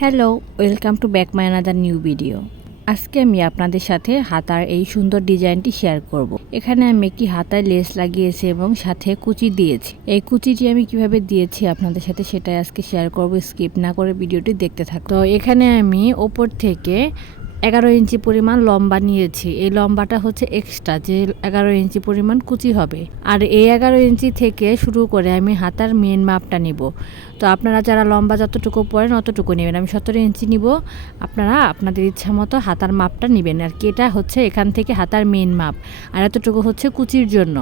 Hello, welcome to back my another new video. আজকে আমি আপনাদের সাথে হাতার এই সুন্দর ডিজাইনটি শেয়ার করব। এখানে আমি একটি হাতায় লেস লাগিয়েছি এবং সাথে কুচি দিয়েছি। এই কুচিটি আমি কীভাবে দিয়েছি আপনাদের সাথে সেটাই আজকে শেয়ার করব। স্কিপ না করে ভিডিওটি দেখতে থাক তো এখানে আমি ওপর থেকে এগারো ইঞ্চি পরিমাণ লম্বা নিয়েছি। এই লম্বাটা হচ্ছে এক্সট্রা যে এগারো ইঞ্চি পরিমাণ কুচি হবে। আর এই এগারো ইঞ্চি থেকে শুরু করে আমি হাতার মেন মাপটা নিব। তো আপনারা যারা লম্বা যতটুকু পড়েন অতটুকু নেবেন। আমি সতেরো ইঞ্চি নিব। আপনারা আপনাদের ইচ্ছা মতো হাতার মাপটা নেবেন। আর কি, এটা হচ্ছে এখান থেকে হাতার মেন মাপ। আর এতটুকু হচ্ছে কুচির জন্য।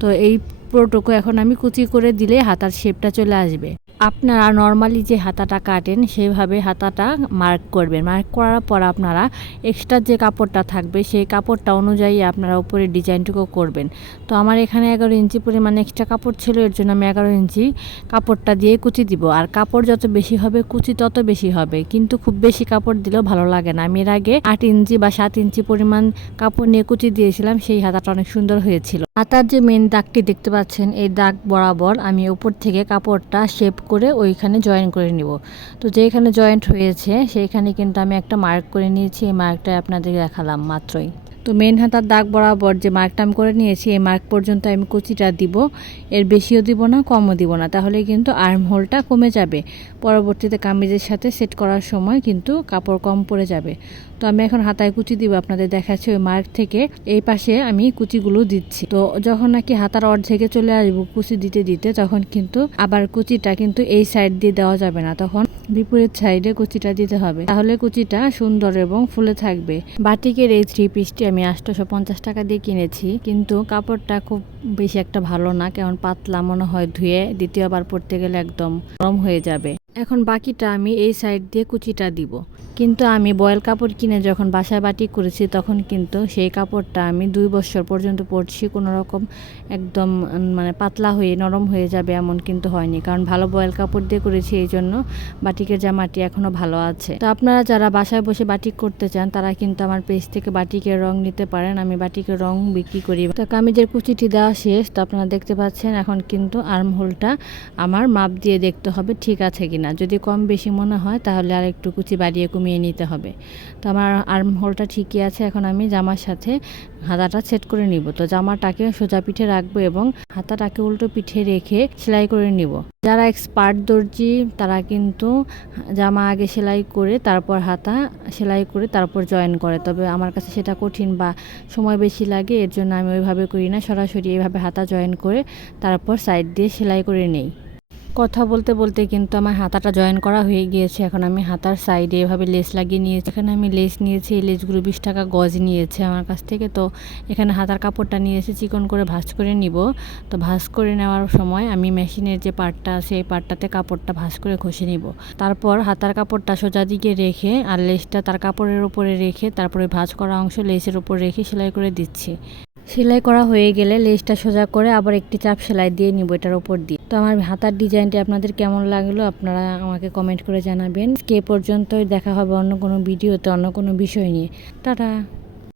তো এই পুরোটুকু এখন আমি কুচি করে দিলে হাতার শেপটা চলে আসবে। আপনারা নর্মালি যে হাতাটা কাটেন, সেভাবে হাতাটা মার্ক করবেন। মার্ক করার পর আপনারা এক্সট্রা যে কাপড়টা থাকবে, সেই কাপড়টা অনুযায়ী আপনারা উপরে ডিজাইনটুকু করবেন। তো আমার এখানে এগারো ইঞ্চি পরিমাণ এক্সট্রা কাপড় ছিল, এর জন্য আমি এগারো ইঞ্চি কাপড়টা দিয়ে কুচি দিব। আর কাপড় যত বেশি হবে, কুচি তত বেশি হবে। কিন্তু খুব বেশি কাপড় দিলেও ভালো লাগে না। আমি এর আগে আট ইঞ্চি বা সাত ইঞ্চি পরিমাণ কাপড় নিয়ে কুচি দিয়েছিলাম, সেই হাতাটা অনেক সুন্দর হয়েছিল। হাতার যে মেন দাগটি দেখতে পাচ্ছেন, এই দাগ বরাবর আমি উপর থেকে কাপড়টা শেপ করে ওইখানে জয়েন করে নিব। তো যেখানে জয়েন্ট হয়েছে, সেইখানে কিন্তু আমি একটা মার্ক করে নিয়েছি, এই মার্কটা আপনাদের দেখালাম মাত্রই। তো মেন হাতার দাগ বরাবর যে মার্কটা আমি করে নিয়েছি, এই মার্ক পর্যন্ত আমি কুচিটা দিব। এর বেশিও দিব না, কমও দিব না। তাহলে কিন্তু আর্ম হোলটা কমে যাবে। পরবর্তীতে কামিজের সাথে সেট করার সময় কিন্তু কাপড় কম পড়ে যাবে। তো আমি এখন হাতায় কুচি দিব, আপনাদের দেখাচ্ছি ওই মার্ক থেকে। এই পাশে আমি কুচিগুলো দিচ্ছি। তো যখন নাকি হাতার অর্ধেকে চলে আসব কুচি দিতে দিতে, তখন কিন্তু আবার কুচিটা কিন্তু এই সাইড দিয়ে দেওয়া যাবে না। তখন বিপরীত সাইডে কুচিটা দিতে হবে। তাহলে কুচিটা সুন্দর এবং ফুলে থাকবে। বাটিকের এই থ্রি পিসটি আমি আটশোশো পঞ্চাশ টাকা দিয়ে কিনেছি। কিন্তু কাপড়টা খুব বেশি একটা ভালো না কেমন পাতলা মনে হয় ধুয়ে দ্বিতীয়বার পরতে গেলে একদম গরম হয়ে যাবে। এখন বাকিটা আমি এই সাইড দিয়ে কুচিটা দিব। কিন্তু আমি বয়েল কাপড় কিনে যখন বাসায় বাটি করেছি, তখন কিন্তু সেই কাপড়টা আমি দুই বছর পর্যন্ত পরছি। কোনো রকম একদম মানে পাতলা হয়ে, নরম হয়ে যাবে এমন কিন্তু হয়নি। কারণ ভালো বয়েল কাপড় দিয়ে করেছি এই জন্য বাটিকের জামাটি এখনও ভালো আছে। তো আপনারা যারা বাসায় বসে বাটিক করতে চান, তারা কিন্তু আমার পেজ থেকে বাটিকের রং নিতে পারেন। আমি বাটিকের রং বিক্রি করি। তো কামিজের কুচিটি দেওয়া শেষ। তো আপনারা দেখতে পাচ্ছেন, এখন কিন্তু আর্ম হোলটা আমার মাপ দিয়ে দেখতে হবে ঠিক আছে কিনা। যদি কম বেশি মনে হয়, তাহলে আর একটু কুচি বাড়িয়ে কমিয়ে নিতে হবে। তো আমার আর্ম হোলটা ঠিকই আছে, এখন আমি জামার সাথে হাতাটা সেট করে নিব। তো জামাটাকে সোজা পিঠে রাখব এবং হাতাটাকে উল্টো পিঠে রেখে সেলাই করে নিব। যারা এক্সপার্ট দর্জি, তারা কিন্তু জামা আগে সেলাই করে তারপর হাতা সেলাই করে তারপর জয়েন করে। তবে আমার কাছে সেটা কঠিন বা সময় বেশি লাগে, এর জন্য আমি ওইভাবে করি না। সরাসরি এইভাবে হাতা জয়েন করে তারপর সাইড দিয়ে সেলাই করে নেই। কথা বলতে বলতে কিন্তু আমার হাতাটা জয়েন করা হয়ে গিয়েছে। এখন আমি হাতার সাইডে এভাবে লেস লাগিয়ে নিয়েছি। এখানে আমি লেস নিয়েছি, এই লেসগুলো বিশ টাকা গজ নিয়েছে আমার কাছ থেকে। তো এখানে হাতার কাপড়টা নিয়েছি চিকন করে ভাঁজ করে নিব। তো ভাঁজ করে নেওয়ার সময় আমি মেশিনের যে পার্টটা এই পার্টটাতে কাপড়টা ভাঁজ করে ঘষে নিব। তারপর হাতার কাপড়টা সোজা দিকে রেখে আর লেসটা তার কাপড়ের উপরে রেখে তারপরে ভাঁজ করা অংশ লেসের উপর রেখে সেলাই করে দিচ্ছি। সেলাই করা হয়ে গেলে লেসটা সোজা করে আবার একটি চাপ সেলাই দিয়ে নিব এটার উপর দিয়ে। তো আমার হাতার ডিজাইনটি আপনাদের কেমন লাগল আপনারা আমাকে কমেন্ট করে জানাবেন। কে পর্যন্তই, দেখা হবে অন্য কোনো ভিডিওতে অন্য কোনো বিষয় নিয়ে। টাটা!